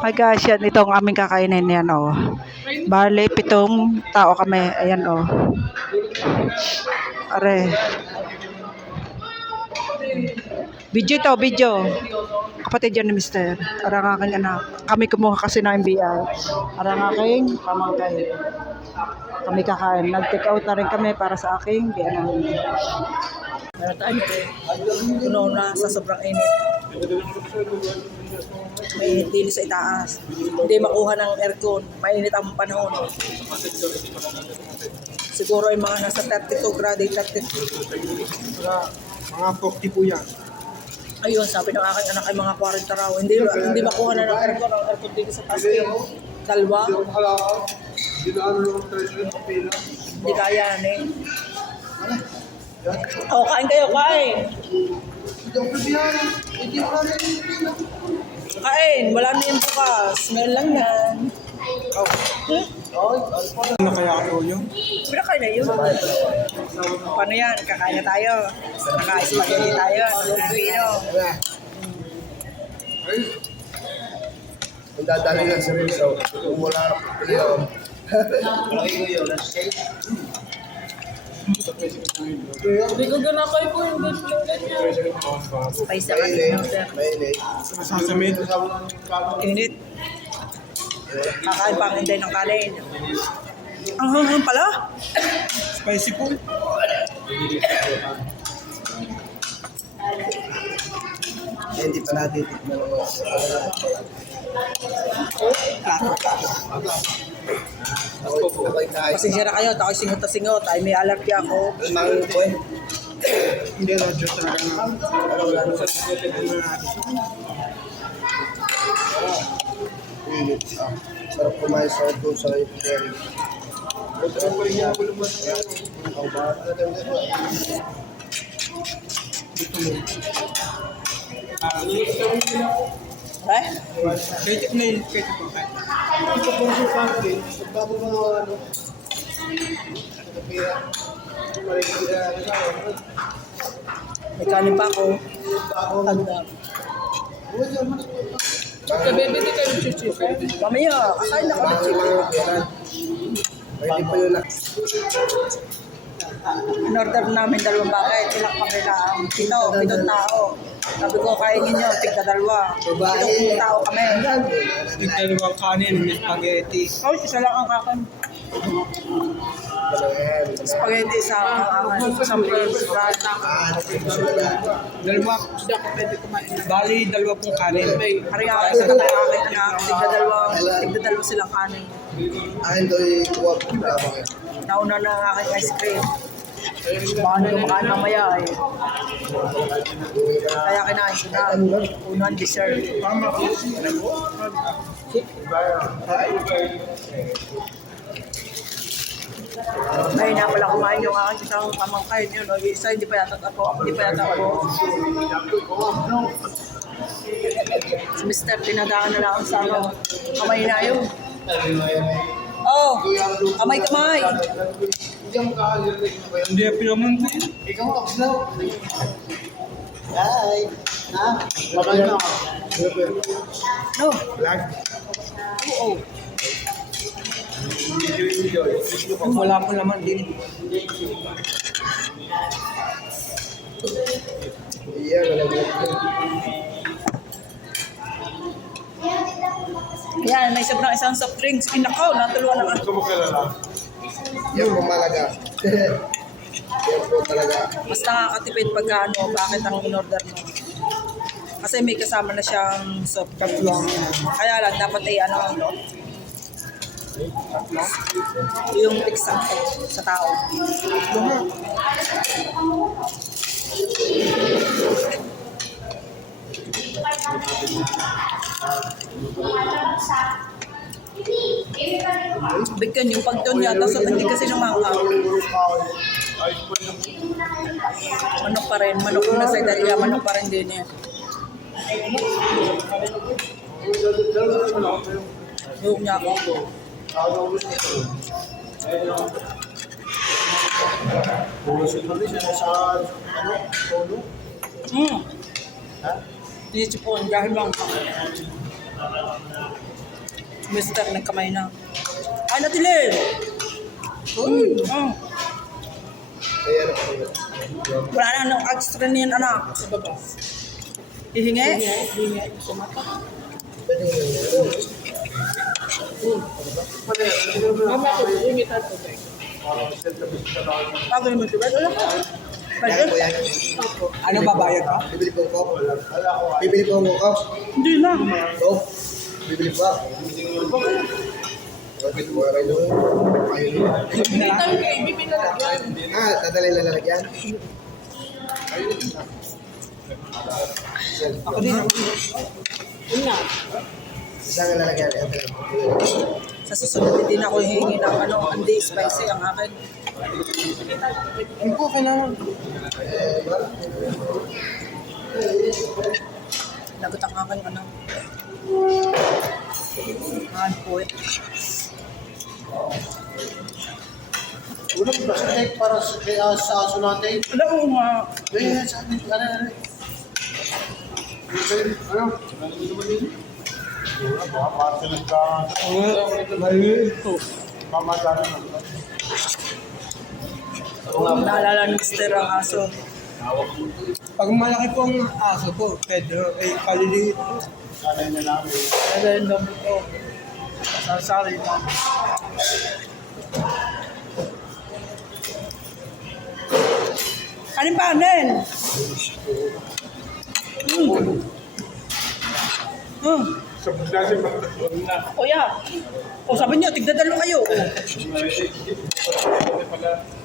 Hi guys, yan itong aming kakainin yan oh. Barley, pitong tao kami. Ayan oh. Are. Video to, video. Kapatid yan ni Mister. Arang aking anak. Kami kumuha kasi ng MBI. Arang aking pamangkay. Kami kakain. Nag-take out na rin kami para sa aking biyanan. Meron tayo puno na sa sobrang init. May din sa itaas. Hindi makuha ng aircon. Mainit ang panahon. Siguro ay mga nasa 32 grado, 32. Mga, mga 40 po yan. Ayun, sabi ng aking anak ay mga 40 raw. Hindi hindi makuha na ng aircon. Ang aircon dito sa taas dalawa. Hindi kaya eh. Oh, kain kayo, kain. Kain, wala na yung bukas. Ngayon lang yan. Oh. Hmm? Ano kaya ako yun? Pero kain na yun. Paano yan? Kakain na tayo. Naka-spaghetti tayo. Pilipino. Ang dadali lang sa Rizzo. Kung wala na po yun. Hindi ko gana kayo po yung ganyan. Spicy ka din. sir. Mainit. Sasamid. Init. Kakain pa ang hindi ng kanin. Ang hanghang pala. Spicy po. Hindi pa natin tikman ang kahit Pasensya na kayo. Tako'y singot na singot. Ay may allergy ako. Mango po eh. Hindi na, Diyos talaga na. Ano, wala na sa. Init. Ah, Sarap kumain sa doon sa Perry. Ito ang rin niya ako lumas. Ang bata na mo. Eh? Kahit na yun, kahit po. Ito po sa pantry. Bago mga ano. Kapira. Marikira. May kanin pa ako. Ako. Tanda. Sa baby di kayo chichikan. Mamaya, kakain na kami chicken. Pwede po yun na. In-order namin dalawang bagay. Tilak kami lang. Pito, pitong tao. Sabi ko, kainin nyo, tigda dalawa. Pitong tao kami. Yung dalawang kanin, may spaghetti. Oh, isa lang ang kakan. Spaghetti sa isang french fries. Dalawa. Bali, dalawa pong kanin. Hari ako sa kaya akin na tigda dalawa, tigda dalawa silang kanin. Akin daw yung kuwag. Nauna na ang aking ice cream. Baka na kumakain mamaya eh. Kaya kinain ko na. Unang dessert. Ngayon na pala kumain yung aking isang pamangkain yun. O, yung isa hindi pa yata ako. Hindi pa yata ako. Si Mr. Tinadaan na lang sa ano. Kamay na yun. Oh, kamay kamay. Hindi, pinamunti. Ikaw mo, Snow. Hi. Ha? Bakal na. No, Lag. oo. Wala po naman din. Iya, wala po. Yan, may sobrang isang soft drinks. Inakaw, natuluan na Ito mo kilala? Yan po malaga. Yan po talaga. Mas nakakatipid pagka ano, bakit ang in-order mo. Kasi may kasama na siyang soft drinks. Kaya lang, dapat ay ano, yung tiksa sa tao. Bigyan yung pagton niya, tapos hindi kasi lumangaw. Manok pa rin, manok na sa Italia, manok pa rin din eh. Yung niya ako. Hmm. Hindi sipon, dahil lang. Mister, nagkamay na. Ay, natilil! Uy! Oh. Wala na nung extra niyan, anak. Sa baba. Hihingi? Pwede mo yun. Mama ko, po. Bago naman si Bert. Wala ka. Kaya po yan. Ano babayad ka? Bibili po ako. Bibili po ako. Hindi na. Go. Bibili po ako. Bakit mo kayo doon? Ayun. Hindi tayo kay Bibi na lagyan. Ah, dadalhin na lalagyan? Ako din. Yun na. Isang lalagyan. Ito lang. Sa susunod, hindi na ako hihingi ng ano, hindi spicy ang akin. Ano po kailangan? Lagot ang akin, ano. Hand po eh. Una po ba sa take para sa, kaya sa aso natin? Wala ko nga. Eh, sa atin, ano, ano? Ano? Ano ba din? Naalala ni Mister ang aso. Pag malaki po ang aso po, Pedro, ay kaliliit po. Sanay na namin. Nalala lang ito. Sasali na. Kanin pa, Nen? Hmm. Hmm. Kuya. O sabi niyo, tigdadalo kayo. O.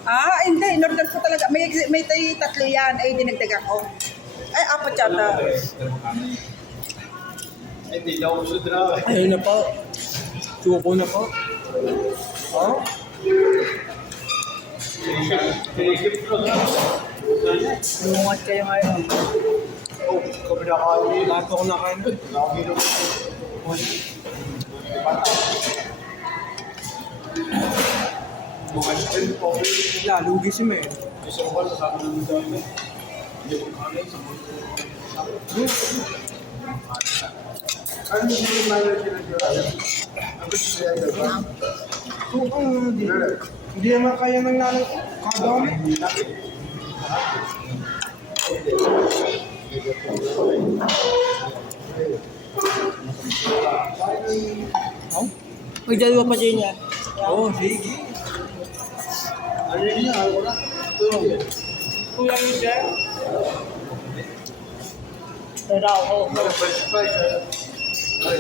Ah, hindi. In-order ko talaga. May, may tay tatlo yan. Ay, dinagdag ako. Ay, apat yata. Hindi daw gusto na. Ayun na po. Suko na po. Oh? Lumungat kayo ngayon. Oh, kami na kain. Lahat ako nakain. Nakakinom. Bukas din po. Lalugi si May. Isang buwan, sabi namin dami. Hindi ko kami. Ano yung manager na dyan? Ang gusto niya yun. Suko nga di. Hindi naman kaya ng lalo. Kadami. May dalawa pa din. Oo, oh, sige. Ano niya? Ano na? Pero, Kuya yun dyan. Pero ako. French fries. Ay,